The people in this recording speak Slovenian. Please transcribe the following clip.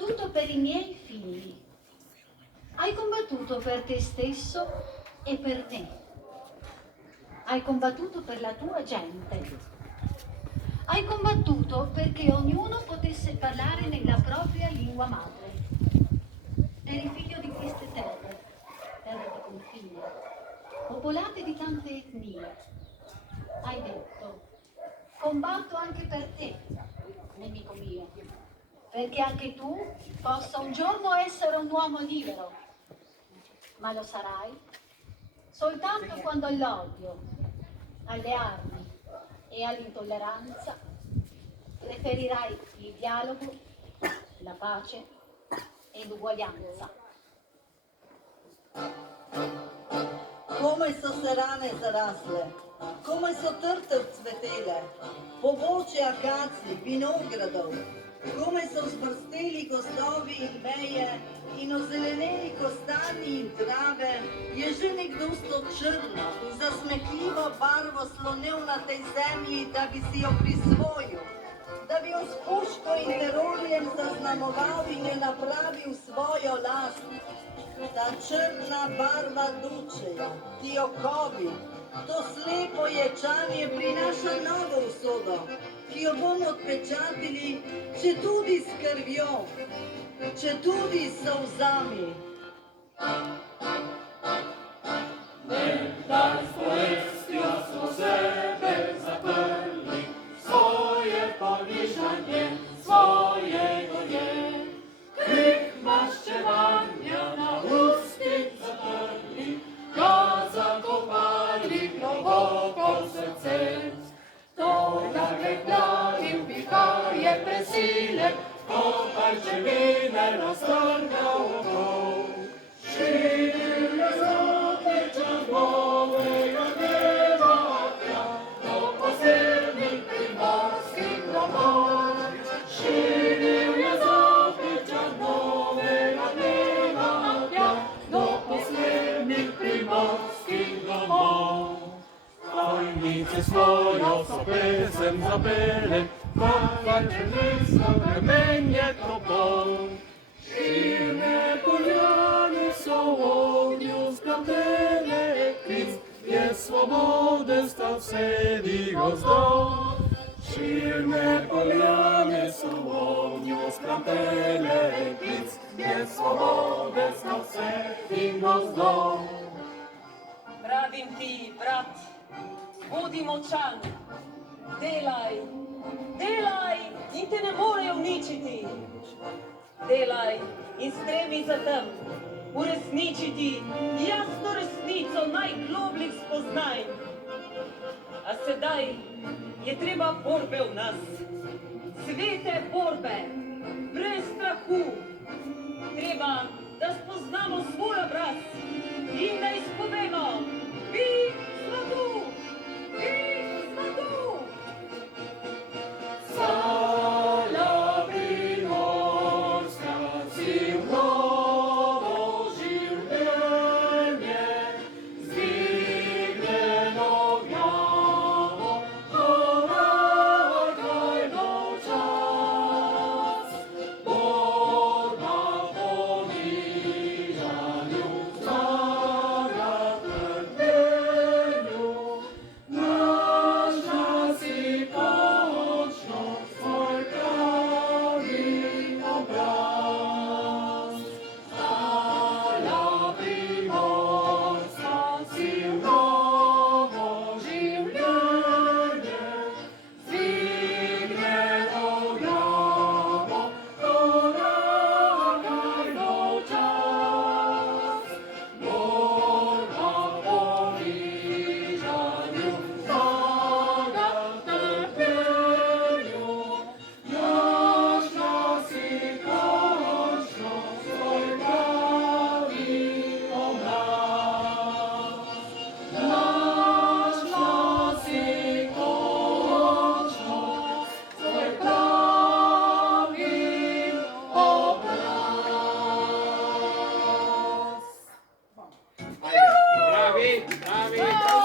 combattuto per i miei figli. Hai combattuto per te stesso e per me. Hai combattuto per la tua gente. Hai combattuto perché ognuno potesse parlare nella propria lingua madre. Eri figlio di queste terre di confine, popolate di tante etnie. Hai detto, combatto anche per te, nemico mio, perché anche tu possa un giorno essere un uomo libero. Ma lo sarai soltanto quando all'odio, alle armi e all'intolleranza preferirai il dialogo, la pace e l'uguaglianza. Komaj so se rane zarasle, komaj so trte vzcvetele, pobočje akacij, vinogradov, komaj so vzbrsteli gozdovi in veje in ozeleneli kostanji in trave, je že nekdo s to črno in zasmehljivo barvo slonel na tej zemlji, da bi si jo prisvojil, da bi jo s puško in terorjem zaznamoval in je napravil svojo last. Ta črna barva dučeja, ti okovi, to slepo ječanje prinaša novo usodo, ki jo bomo odpečatili, če tudi s krvjo, če tudi s solzami. Nekdaj s poezjo smo sebe zaprli, svoje povišanje, svoje gorje, krik maščevanja na ustih zaprli, ga zakopali globoko v srce. To nagrebljavil vihar je presilen, ko pajčevine raztrgal okol. Širil je zopiča novega dneva tja, do posebnih primorskih domov. Širil je zopiča novega dneva tja, do posebnih primorskih domov. Stojnice svojo so pesem zapele, ko pajčevino kremenje topol. Širne poljane so v ognju zgradele, klic je svobode stal sredi gozdov. Širne poljane so v ognju zgradele, klic je svobode stal sredi gozdov. Pravim ti, brat, bodi močan, delaj, delaj in te ne more uničiti. Delaj in stremi za tem, uresničiti jasno resnico najglobljih spoznaj. A sedaj je treba borbe v nas, svete borbe.